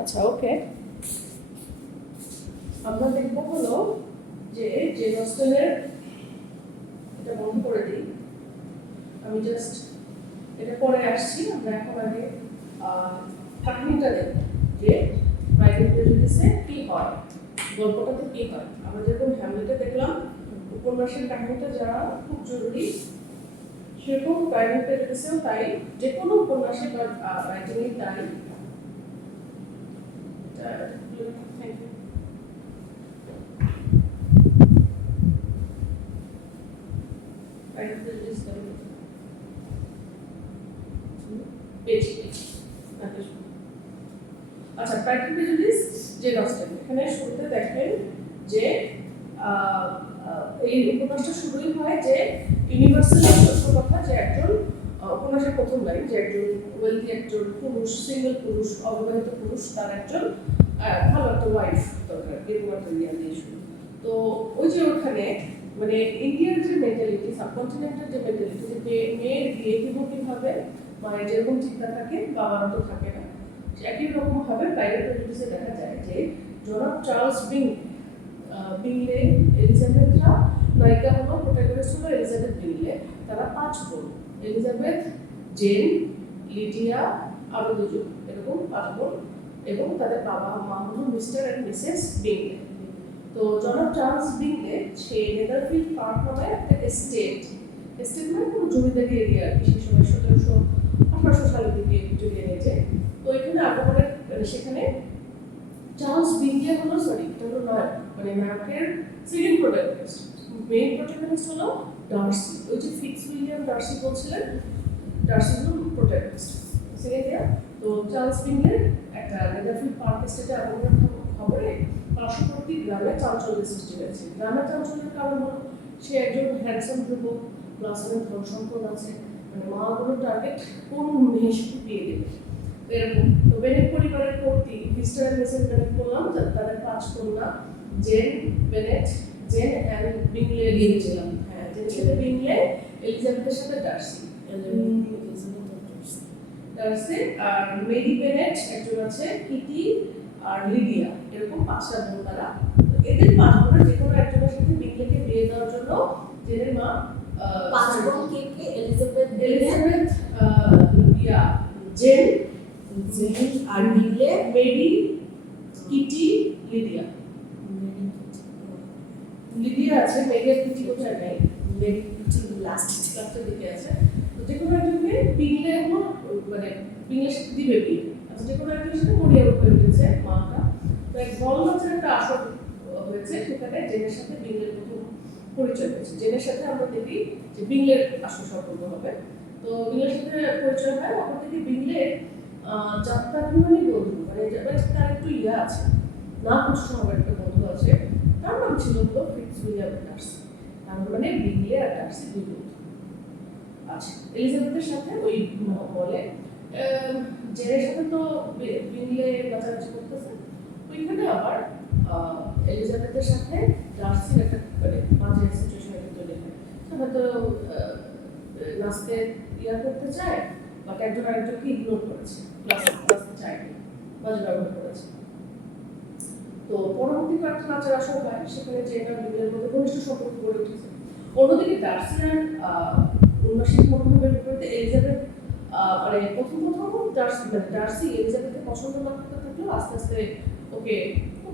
আচ্ছা ওকে, আমরা দেখবো হলো যে জেন অস্টেনের, এটা বন্ধ করে দিই, আমি জাস্ট এটা পরে আসছি। আমরা এখন আগে কাহিনীটা দেখব যে প্রাইভেট প্রেজুডিসে কি হয়, গল্পটাতে কি হয়। আমরা যেরকম হ্যামলেটে দেখলাম উপন্যাসের কাহিনীটা যারা খুব জরুরি, সেরকম প্রাইভেট প্রেজুডিসেও তাই, যে কোনো উপন্যাসে বা রাইটিংয়ে তাই। Thank you. Private prejudice page আচ্ছা, প্রাইভেট প্রেজুডিস জেন অস্টেন। এখানে শুরুতে দেখেন যে এই উপন্যাসটা শুরুই হয় যে ইউনিভার্সাল সত্য কথা, যে একজন উপন্যাসের প্রথম লাইন, যে একজন ওয়েলথি একজন পুরুষ, সিঙ্গেল পুরুষ, অবিবাহিত পুরুষ, তার একজন ভালো একটা ওয়াইফ দরকার, এরকম একটা ইন্ডিয়া দিয়ে শুরু। তো ওই যে ওখানে মানে ইন্ডিয়ার যে মেন্টালিটি, সাবকন্টিনেন্টের যে মেন্টালিটি, যে মেয়ের বিয়ে কিভাবে মায়ের যেরকম চিন্তা থাকে বাবারও তো থাকে না, একই রকম ভাবে প্রাইভেট প্রেজুডিসে দেখা যায় যে জনাব চার্লস বিংলে, এলিজাবেথরা, নায়িকা হলো, প্রোটাগনিস্ট হলো এলিজাবেথ বিংলে। তারা 5 বোন, এলিজাবেথ, জেন, লিডিয়া, আরো 2 জন, এরকম 5 বোন, এবং তাদের বাবা মা হলো মিস্টার এন্ড মিসেস বিংলে। তো জনাব চার্লস বিংলে সে নেদারফিল্ড পার্ক নামে একটা এস্টেট মানে কোনো জমিদারি এরিয়া, সেই সময় 1718 সালের দিকে জড়িয়ে নিয়েছে। তো এখানে আগমনের সেখানে চার্লস বিংলে হলো, সরি এটা হলো নয়, মানে নায়কের সেকেন্ড প্রোটাগনিস্ট, মেইন প্রোটাগনিস্ট হলো ডার্সি। ওই যে ফিটস উইলিয়াম ডার্সি বলছিলেন, ডার্সি হলো প্রোটাগনিস্ট সেকেন্ড ইয়ার। তো চার্লস বিংলের একটা নেদারফিল্ড পার্ক এস্টেটে আগমনের খবরে পার্শ্ববর্তী গ্রামে চাঞ্চল্যের সৃষ্টি হয়েছে। গ্রামের চাঞ্চল্যের কারণ হলো সে একজন হ্যান্ডসাম যুবক, প্লাস ধন সম্পদ আছে, মানে মাগুলোর টার্গেট কোন মেয়ের সাথে বিয়ে দেবে এরকম। তো বেনেট পরিবারের কর্তৃ মিস্টার এন্ড মিসেস বেনেট বললাম, তাদের 5 কন্যা, জেন বেনেট, জেন এন্ড বিংলে গিয়েছিলাম, হ্যাঁ জেনের সাথে বিংলে, এলিজাবেথের সাথে ডার্সি, আর মেরি বেনেট একজন আছে, কিটি আর লিডিয়া, এরকম 5টা বোন তারা। এদের 5 বোনের যে কোনো একজনের সাথে বিংলেকে বিয়ে দেওয়ার জন্য জেনের মা 5 বোন কে এলিজাবেথ, জেন আর বিংলে, মেরি, কিটি, লিডিয়া আছে, মেরি আর কিটি কোথায় নেই, মেরি কিটি লাস্টের দিকে আছে। তো যে কোনো একজনকে বিংলে হলো, মানে বিংলের সাথে দিবে বিয়ে। আচ্ছা, যে কোনো একজনের সাথে মরিয়া হয়ে গেছে মাটা। তো এক বড় মাছের একটা আসর হয়েছে, সেখানে জেনের সাথে বিংলের প্রথম পরিচয় হয়েছে। জেনের সাথে আমরা দেখি যে বিংলের আসর সম্পর্ক হবে। তো বিংলের সাথে পরিচয় হয়, তখন থেকে বিংলের যাত্রাভিমানী বন্ধু, মানে তার একটু ইয়া আছে, না কিছু সময় একটা বন্ধু আছে, তার নাম ছিল হলো ফিটস উইলিয়াম ডার্সি। তার মানে বিংলে আর ডার্সি 2 বন্ধু। আচ্ছা, এলিজাবেথের সাথে ওই বলে জেনের সাথে তো বিংলে বাঁচাবাচি করতেছে, ওইখানে আবার এলিজাবেথের সাথে ডার্সির একটা মানে মাঝে সিচুয়েশন তৈরি হয়। হয়তো নাচতে ইয়া করতে চায়, বা একজন আরেকজনকে ইগনোর করেছে, নাচতে চায়নি, বাজে ব্যবহার করেছে। তো পরবর্তী একটা নাচের আসর হয়, সেখানে জেন আর বিংলের মধ্যে ঘনিষ্ঠ সম্পর্ক গড়ে উঠেছে। অন্যদিকে ডার্সি আর উন্নসিক মনোভাবের বিপরীতে এলিজাবেথ মানে প্রথম ডার্সি এলিজাবেথকে পছন্দ না করতে থাকলেও আস্তে আস্তে ওকে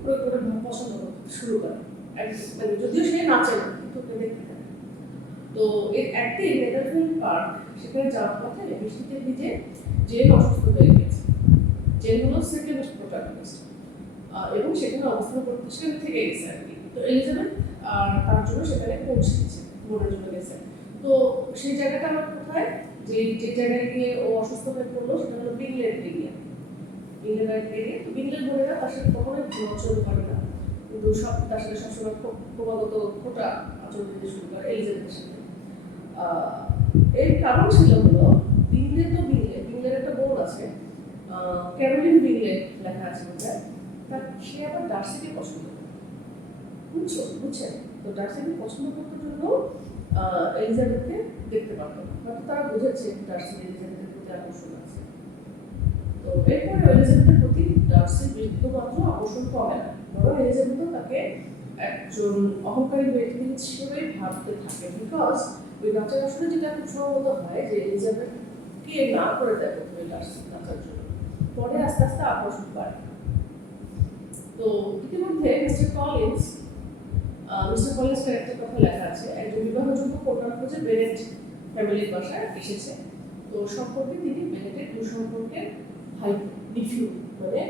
প্রয়োগ করে পছন্দ করতে শুরু করে, মানে যদিও সে নাচে না, কিন্তু ওকে দেখতে থাকে। তো এর একদিন নেদারফিল্ড পার্ক, সেখানে যাওয়ার পথে বৃষ্টিতে ভিজে জেন অসুস্থ হয়ে গেছে। জেন হলো সেকেন্ড প্রোটাগনিস্ট, এবং সেখানে অবস্থান করতে সেখানে থেকে গেছে আর কি। তো এলিজাবেথ আর তার জন্য সেখানে পৌঁছে গেছে, বোনের জন্য গেছে। তো সেই জায়গাটা আমার কোথায়, যে জায়গায় গিয়ে ও অসুস্থ হয়ে পড়লো, সেটা হলো বিংলের এরিয়া। তো বিংলের বোনেরা তার সাথে কখনোই আচরণ করে না, কিন্তু তার সাথে সবসময় ক্রমাগত খোটা আচরণ দিতে শুরু করে এলিজাবেথের সাথে। এর কারণ ছিল হলো বিংলের একটা বোন আছে, ক্যারোলিন বিংলে লেখা আছে বোধহয়, সে আবার ডার্সিকে পছন্দ করে, বুঝছেন? তো ডার্সিকে পছন্দ করতে জন্য এলিজাবেথকে দেখতে পারতো, হয়তো তারা বুঝেছে ডার্সি এলিজাবেথের প্রতি আকর্ষণ আছে। তো এরপরে এলিজাবেথের প্রতি ডার্সির কমে না, বরং এলিজাবেথও তাকে একজন অহংকারী ব্যক্তি হিসেবে ভাবতে থাকে। বিকজ ওই বাচ্চার আসলে যেটা খুব সম্ভবত হয় যে এলিজাবেথকে না করে দেয় প্রথমে বাচ্চার জন্য, পরে আস্তে আস্তে আকর্ষণ বাড়ে। তো ইতিমধ্যে মিস্টার কলিন্সের একটা কথা লেখা আছে, একজন বিবাহযোগ্য কন্যার খোঁজে বেনেট ফ্যামিলির বাসায় এসেছে। তো সম্পর্কে তিনি বেনেটের দুঃসম্পর্কের ভাই নিফিউ মানে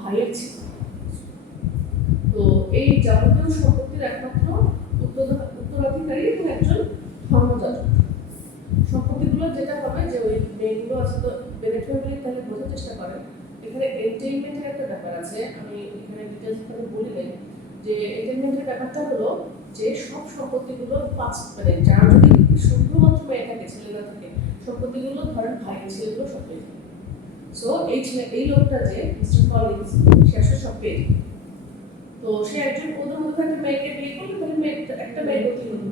ভাইয়ের ছিল। তো এই যাবতীয় সম্পত্তির একমাত্র উত্তরাধিকারী এবং একজন ধর্মযাজক। সম্পত্তিগুলো যেটা হবে যে ওই মেয়েগুলো আছে, তো বেনেট ফ্যামিলি তাহলে বোঝার চেষ্টা করেন এখানে এন্টেইনমেন্টের একটা ব্যাপার আছে। আমি এখানে ডিটেলস করে বলি নাই যে এন্টেইনমেন্টের ব্যাপারটা হলো যে সব সম্পত্তিগুলো মানে যার যদি শুধুমাত্র মেয়ে থাকে, ছেলে না থাকে, সম্পত্তিগুলো ধরেন ভাই ছেলেগুলো সব পেয়ে যাবে। সো এই লোকটা যে মিস্টার কলিন্স সে আসলে সব পেয়ে যাবে। তো সে একজন ওদের মধ্যে একটা মেয়েকে বিয়ে করলো, তাহলে একটা মেয়ে গতি হলো।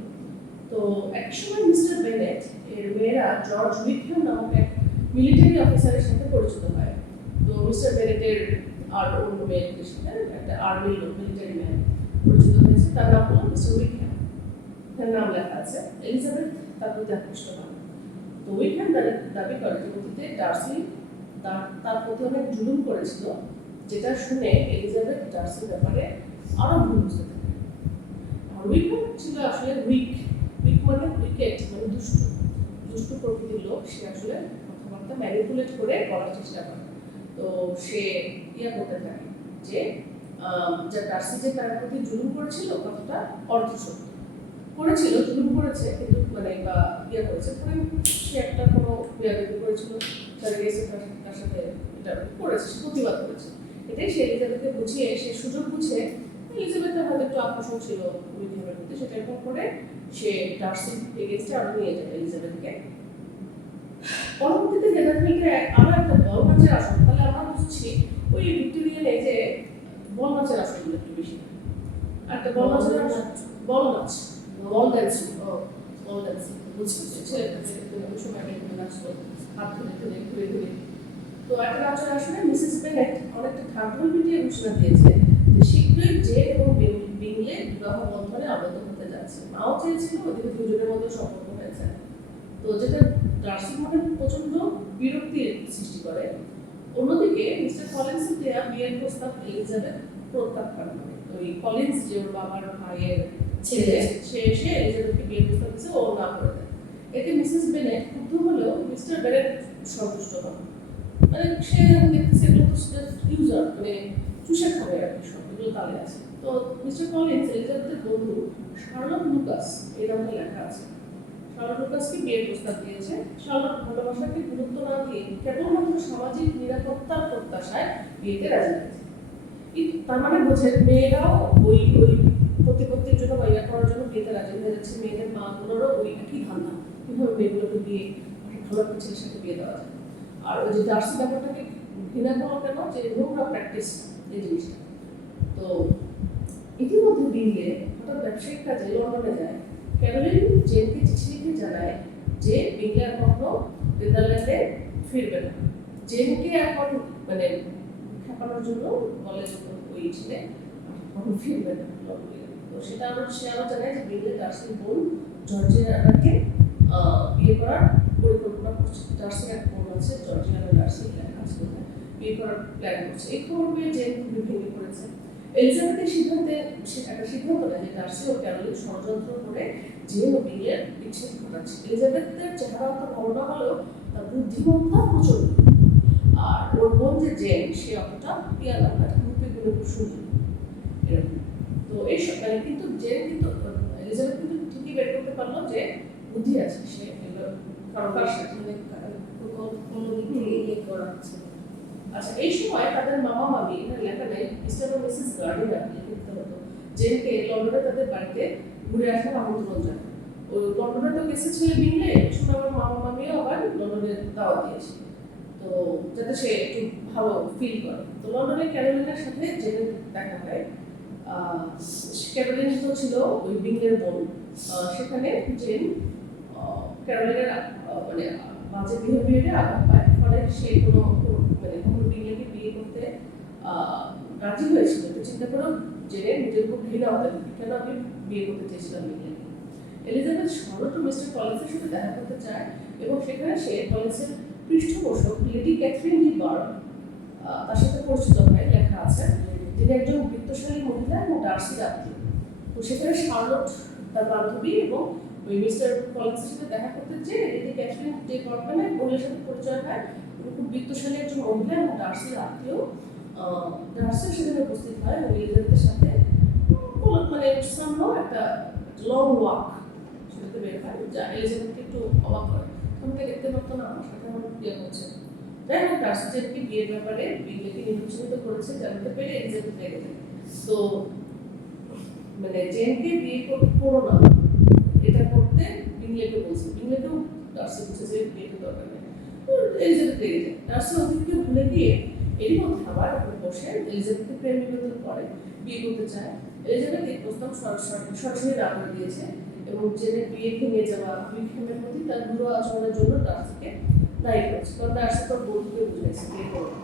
তো একসময় মিস্টার বেনেট এর মেয়েরা জর্জ উইকহ্যাম নামক এক মিলিটারি অফিসারের সাথে পরিচিত হয়। তো মিস্টার বেনেটের আর অন্য মেয়েদের সাথে একটা আর্মি লোক, মিলিটারি ম্যান পরিচিত হয়েছে, তার নাম হলো মিস্টার উইকহ্যাম। তার নাম লেখা আছে। এলিজাবেথ তার প্রতি আকৃষ্ট হন। তো উইকহ্যাম দাবি করে যে অতীতে ডার্সি তার প্রতি অনেক জুলুম করেছিল, যেটা শুনে এলিজাবেথ ডার্সির ব্যাপারে আরো ভুল বুঝতে থাকে। আর উইকহ্যাম ছিল আসলে উইক মানে উইকেট মানে দুষ্ট প্রকৃতির লোক। সে আসলে কথাবার্তা ম্যানিপুলেট করে বলার চেষ্টা করে। তো সে করতে থাকে যে ডার্সি যে তার প্রতি জুলুম করেছিল কথাটা অর্ধসত্য করেছিল, জুলুম করেছে কিন্তু মানে বা করেছে, পরে সে একটা কোনো করেছিল, তার সাথে এটা করেছে, সে প্রতিবাদ করেছে। এটাই সে এলিজাবেথকে বুঝিয়ে, সে সুযোগ বুঝে, এলিজাবেথের হয়তো একটু আকর্ষণ ছিল উইকহ্যামের প্রতি, সেটা এরকম করে সে ডার্সির এগেইনস্টে আরো নিয়ে যায় এলিজাবেথকে। পরবর্তীতে নেদারল্যান্ডে আরো একটা বল নাচের আসন, তাহলে আমরা বুঝছি ওই ভিক্টোরিয়ানে যে বল নাচের আসনগুলো একটু বেশি, একটা বল নাচ বুঝছি ছেলেটা সময় নাচতো হাত ধরে ঘুরে ঘুরে। তো একটা নাচের আসনে মিসেস বেনেট অনেকটা ঠাকুর পিটিয়ে ঘোষণা দিয়েছে যে শীঘ্রই জেন এবং বিংলে বিবাহ বন্ধনে আবদ্ধ হতে যাচ্ছে। মাও চেয়েছিল ওদিকে দুজনের মধ্যে সম্পর্ক হয়েছে। তো যেটা ডার্সির মনে প্রচন্ড বিরক্তির সৃষ্টি করে। অন্যদিকে মিস্টার কলিন্সের দেয়া বিয়ের প্রস্তাব এলিজাবেথ প্রত্যাখ্যান করে। ওই কলিন্স যে ওর বাবার ভাইয়ের ছেলে, সে এসে এলিজাবেথকে বিয়ের প্রস্তাব দিচ্ছে, ও না করে দেয়। এতে মিসেস বেনেট ক্ষুব্ধ হলেও মিস্টার বেনেট সন্তুষ্ট হন। মানে সে দেখতেছে এগুলো তো ইউজার মানে চুষে খাবে আর কি, সবগুলো তালে আছে। তো মিস্টার কলিন্স এলিজাবেথের বন্ধু শার্লট লুকাস এই নামে লেখা আছে, শার্লট লুকাসকে বিয়ের প্রস্তাব দিয়েছে। শার্লট ভালোবাসাকে গুরুত্ব না দিয়ে কেবলমাত্র সামাজিক নিরাপত্তার প্রত্যাশায় বিয়েতে রাজি হয়েছে। তার মানে বোঝেন মেয়েরাও ওই প্রতিপত্তির জন্য বা করার জন্য বিয়েতে রাজি হয়ে যাচ্ছে। মেয়েদের মাগুলোরও ওই একই ধান্দা, কিভাবে মেয়েগুলোকে বিয়ে ভালো একটা ছেলের সাথে বিয়ে দেওয়া যায়। আর ওই যে ডার্সি ব্যাপারটাকে ঘৃণা করো কেন, যে নোংরা প্র্যাকটিস এই জিনিসটা। তো ইতিমধ্যে বিয়ে হঠাৎ ব্যবসায়িক কাজে লন্ডনে যায়। ক্যারোলিন জেনকে চিঠি লিখে জানায় যে বিংলে আর কখনো নেদারল্যান্ডে ফিরবে না। জেনকে এখন মানে খেপানোর জন্য বলে ওই ছেলে কখন ফিরবে না লন্ডনে। তো সেটা সে আরো জানায় যে বিংলে ডার্সির বোন জর্জিয়ানাকে বিয়ে করার পরিকল্পনা করছে। ডার্সির এক বোন আছে জর্জিয়ানা ডার্সি, লেখা আছে বিয়ে করার প্ল্যান করছে। এই খবর পেয়ে জেন খুবই ভেঙে পড়েছে। এলিজাবেথের একটা সিদ্ধান্ত নেয় যে ডার্সি ও ক্যারোলিন ষড়যন্ত্র করে জেন ও বিংলের বিচ্ছেদ ঘটাচ্ছে। এলিজাবেথের চেহারা অত বড় না হলেও তার বুদ্ধিমত্তা প্রচন্ড। আর ওর বোন যে জেন, সে অতটা পিয়ানো না, রূপে গুলো খুব সুন্দর এরকম। তো এইসব মানে কিন্তু জেন কিন্তু এলিজাবেথ কিন্তু ঠিকই বের করতে পারলো যে বুদ্ধি আছে, সে কারোর সাথে কোনো দিক থেকে ইয়ে করাচ্ছে। আচ্ছা, এই সময় তাদের মামা মামি এখানে লেখা নেই, মিস্টার ও মিসেস গার্ডিনার লিখতে হতো জেনকে লন্ডনে তাদের বাড়িতে ঘুরে আসার আমন্ত্রণ জানায়। ওই লন্ডনে তো গেছে ছেলে বিংলে, সময় আমার মামা মামিও আবার লন্ডনে দাওয়াত দিয়েছে, তো যাতে সে একটু ভালো ফিল করে। তো লন্ডনে ক্যারোলিনের সাথে জেনের দেখা হয়। ক্যারোলিন তো ছিল ওই বিংলের বোন। সেখানে জেন ক্যারোলিনের মানে বাজে বিহেভিয়ারে আঘাত পায়, ফলে সে কোনো মানে কখনো বিংলেকে বিয়ে করতে রাজি রাজি হয়েছিল, তো চিন্তা করো জেনে নিজের উপর ঘৃণা হতে থাকে, কেন আমি বিয়ে করতে চেয়েছিলাম মিলিয়ানকে। এলিজাবেথ শার্লট ও মিস্টার কলিন্সের সাথে দেখা করতে চায় এবং সেখানে সে কলিন্সের পৃষ্ঠপোষক লেডি ক্যাথরিন ডি বার্গ তার সাথে পরিচিত হয়, লেখা আছে, যিনি একজন বৃত্তশালী মহিলা এবং ডার্সির আত্মীয়। তো সেখানে শার্লট তার বান্ধবী এবং ওই মিস্টার কলিন্সের সাথে দেখা করতে চেয়ে লেডি ক্যাথরিন ডি বার্গ নামে এক মহিলার সাথে পরিচয় হয়, খুব বৃত্তশালী একজন মহিলা এবং ডার্সির আত্মীয়। ডার্সির সেখানে উপস্থিত হয় এবং এলিজাবেথের সাথে মানে সামহাও একটা লং ওয়াক সেটাতে বের হয়, যা এলিজাবেথকে একটু অবাক করে। তোমাকে দেখতে পারতো না আমার সাথে আমার বিয়ে হচ্ছে। যাই হোক, ডার্সিকে বিয়ের ব্যাপারে বিয়েকে নির্বাচিত করেছে জানতে পেরে এলিজাবেথ রেগে যায়। তো মানে জেনকে বিয়ে করো না, এটা করতে বিংলেকে বলছে, বিংলেকেও ডার্সি বলছে যে বিয়েটা দরকার নেই। এলিজাবেথ রেগে যায়। ডার্সি অতীতকে ভুলে গিয়ে এরই মধ্যে আবার বসে এলিজাবেথকে প্রেম নিবেদন করে, বিয়ে করতে চায়। এলিজাবেথ এই প্রস্তাব সরাসরি না করে দিয়েছে এবং জেনের বিয়ে ভেঙে যাওয়া উইকহ্যামের প্রতি তার বুড়ো আচরণের জন্য ডার্সিকে দায়ী করেছে, কারণ ডার্সি তার বন্ধুকে বুঝাইছে বিয়ে করবে।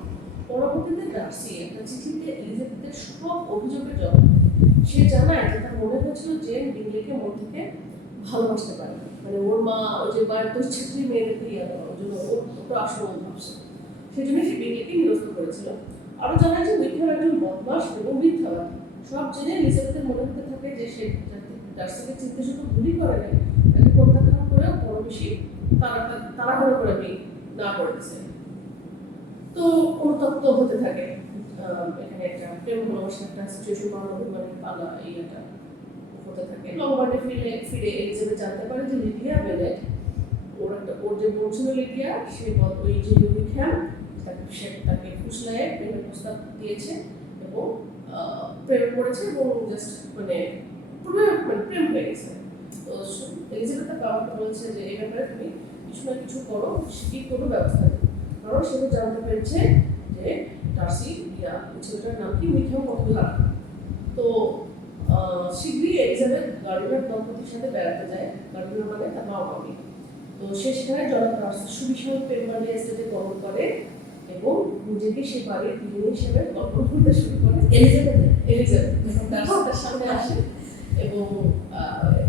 পরবর্তীতে ডার্সি একটা চিঠিতে এলিজাবেথের সব অভিযোগের জবাব দেয়। সে জানায় যে তার মনে হয়েছিল জেন বিংলেকে মন থেকে ভালোবাসতে পারে, মানে ওর মা ওই যে বার দুশ্চিত্রী মেয়েদেরকে ইয়ে দেওয়া, ওর জন্য ওর আসল ভাবছে, সেই জন্য সে বিংলেকে নিরস্ত করেছিল। আরও জানায় যে উইকহ্যাম একজন বদমাশ এবং মিথ্যাবাদী। সব জেনে এলিজাবেথের মনে হতে থাকে যে সে ডার্সিকে চিনতে শুধু ভুলই করে নাই, তাকে প্রত্যাখ্যান করেও বড় বেশি তাড়াহুড়ো করে বিয়ে না করেছে। তো অনুতপ্ত হতে থাকে, এখানে একটা প্রেম ভালোবাসার একটা সিচুয়েশন অভিমানের পালা এইটা হতে থাকে। লংবার্ডে ফিরে এলিজাবেথ জানতে পারে যে লিডিয়া বেনেট ওর যে বোন ছিল লিডিয়া, সে ওই যে উইকহ্যাম তাকে ফুসলায় প্রেমের প্রস্তাব দিয়েছে এবং প্রেম করেছে এবং জাস্ট মানে প্রেম হয়ে গেছে। তো এলিজাবেথ তার বাবাকে বলছে যে এই ব্যাপারে তুমি কিছু না কিছু করো, কি কোনো ব্যবস্থা নেই, কারণ সে তো জানতে পেরেছে যে ডার্সি ছেলেটার নাম কি উইকহ্যাম পপুলার। তো শীঘ্রই এলিজাবেথ গার্ডিনার দম্পতির সাথে বেড়াতে যায়, গার্ডিনার মানে তার মা-বাবা। তো সে সেখানে ডার্সির সুবিশাল পেম্বারলি এস্টেটে গমন করে এবং নিজেকে সে বাড়ির গৃহিণী হিসেবে গল্প করতে শুরু করে। এলিজাবেথ যখন ডার্সির সামনে আসে এবং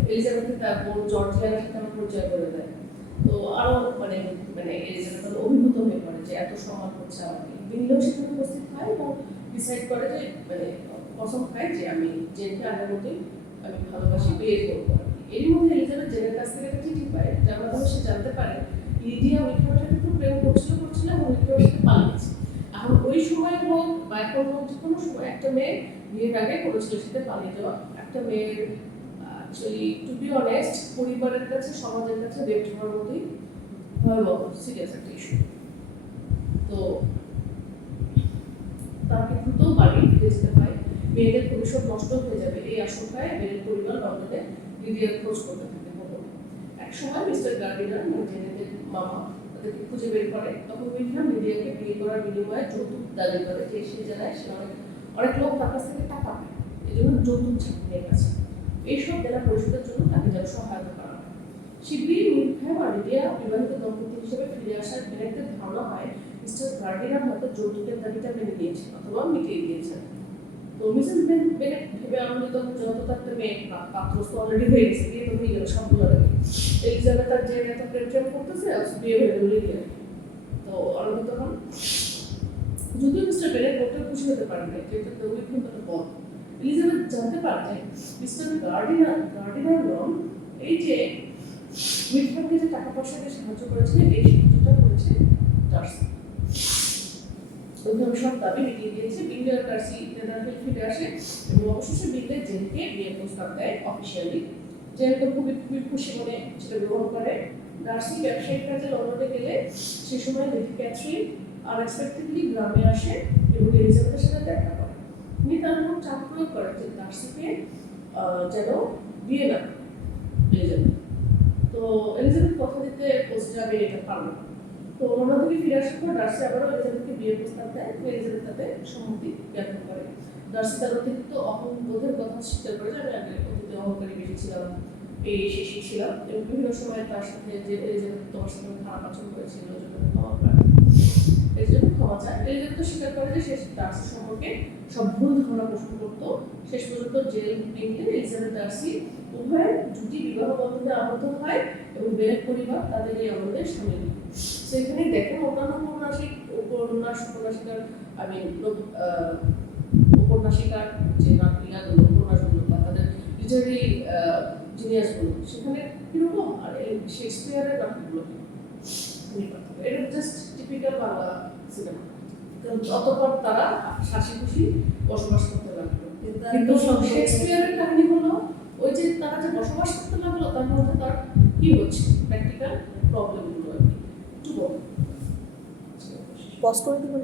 এলিজাবেথ তার বোন জর্জিয়ার সাথে আমার পরিচয় করে দেয়। তো আরো মানে মানে এলিজাবেথ অভিভূত হয়ে পড়ে যে এত সম্মান হচ্ছে আমাকে। বিংলেও সেখানে উপস্থিত হয় এবং ডিসাইড করে যে মানে কসম খায় যে আমি জেনকে আগের মতোই আমি ভালোবাসি, বিয়ে করবো। এরই মধ্যে এলিজাবেথ জেনের কাছ থেকে একটা চিঠি পায়, যার মাধ্যমে সে জানতে পারে লিডিয়া উইকহ্যামের সাথে খুব প্রেম করছিল এবং উইকহ্যামের সাথে পালিয়েছে। এখন ওই সময় হোক বা এখন হোক, যে কোনো সময় একটা মেয়ে বিয়ের আগে কোনো ছেলের সাথে পালিয়ে যাওয়া একটা মেয়ের অ্যাকচুয়ালি টু বি অনেস্ট পরিবারের কাছে সমাজের কাছে রেপ হওয়ার মতোই ভয়াবহ সিরিয়াস একটা ইস্যু। তো তাকে দ্রুত বাড়ি ফিরে যেতে হয়, মেয়েদের ভবিষ্যৎ নষ্ট হয়ে যাবে এই আশঙ্কায় মেয়ের পরিবার লন্ডনে লিডিয়ার খোঁজ করতে থাকে। এক সময় মিস্টার গার্ডিনার জেনেদের মামা তাদেরকে খুঁজে বের করে, তখন উইকহ্যাম লিডিয়াকে বিয়ে করার বিনিময়ে যৌতুক দাবি করে, যে সে জানায় সে অনেক লোক তার কাছ থেকে টাকা পায়, এই জন্য যৌতুক চায় মেয়ের কাছে। এইসব দেনা পরিশোধের জন্য তাকে যেন সহায়তা করা হয়। শিগগিরই উইকহ্যাম আর লিডিয়া বিবাহিত দম্পতি হিসেবে ফিরে আসার বেনেটের ধারণা হয় মিস্টার গার্ডিনার হয়তো যৌতুকের দাবিটা মেনে নিয়েছেন অথবা মিটিয়ে দিয়েছেন। তো মিসেস বেনেট ভেবে আনন্দিত যত তার মেয়ে পাত্র তো অলরেডি হয়ে গেছে, বিয়ে তো হয়ে গেল সবগুলো আগে। এলিজাবেথ আর জেন এত প্রেম করতেছে, বিয়ে হয়ে গেল লিডিয়া। তো আনন্দিত হন, যদিও মিস্টার বেনেট মোটেও খুশি হতে পারেন না, যেটা উইকহ্যাম তাকে বল। এলিজাবেথ জানতে পারে যে মিস্টার গার্ডিনার নন এই যে উইকহ্যামকে যে টাকা পয়সা দিয়ে সাহায্য করেছে, এই সাহায্যটা করেছে ডার্সি। উইকহ্যাম সব দাবি মিটিয়ে দিয়েছে। বিংলে আর ডার্সি নেদারল্যান্ডে ফিরে আসে এবং অবশেষে বিংলে জেনকে বিয়ের প্রস্তাব দেয় অফিসিয়ালি। জেন তো খুবই খুশি মনে সেটা গ্রহণ করে। ডার্সি ব্যবসায়িক কাজে লন্ডনে গেলে সে সময় লেডি ক্যাথরিন আনএক্সপেক্টেডলি গ্রামে আসে এবং এলিজাবেথের সাথে দেখা করে। উনি তার উপর চাপ প্রয়োগ করেন যে ডার্সিকে যেন বিয়ে না এলিজাবেথ। তো এলিজাবেথ কথা দিতে পৌঁছে যাবে, এটা পারল। তো লন্ডন থেকে ফিরে আসার পর ডার্সি আবারও এলিজাবেথকে বিয়ের প্রস্তাব দেয়, এলিজাবেথ তাতে সম্মতি জ্ঞাপন করে। ডার্সি তার অতিরিক্ত অহংবোধের কথা স্বীকার করে যে আমি আগে অতীতে অহংকারী বেশি ছিলাম, এই শেষই ছিলাম এবং বিভিন্ন সময় তার সাথে যে এলিজাবেথ তোমার সাথে খারাপ আচরণ করেছিল জন্য ক্ষমা প্রার্থী। এর জন্য ক্ষমা চায়। এলিজাবেথ স্বীকার করে যে সে ডার্সি সম্পর্কে সব ভুল ধারণা পোষণ করতো। শেষ পর্যন্ত জেল ইংল্যান্ড এলিজাবেথ ডার্সি উভয় দুটি বিবাহ বন্ধনে আবদ্ধ হয় এবং বেনেট পরিবার তাদের এই আনন্দে সামিল। সেখানে দেখেন অন্যান্য উপন্যাসিকার উপন্যাসিকার যে ইয়াগুলো উপন্যাসগুলো বা তাদের লিটারি জিনিয়াসগুলো সেখানে কিরকম আর এই শেক্সপিয়ারের নাটকগুলো এটা জাস্ট টিপিক্যাল বাংলা সিনেমা। অতঃপর তারা হাসি খুশি বসবাস করতে লাগলো। কিন্তু শেক্সপিয়ারের কাহিনী হলো ওই যে তারা যে বসবাস করতে লাগলো তার মধ্যে তার কি হচ্ছে প্র্যাকটিক্যাল প্রবলেমগুলো আর কি। পজ করে দিবেন।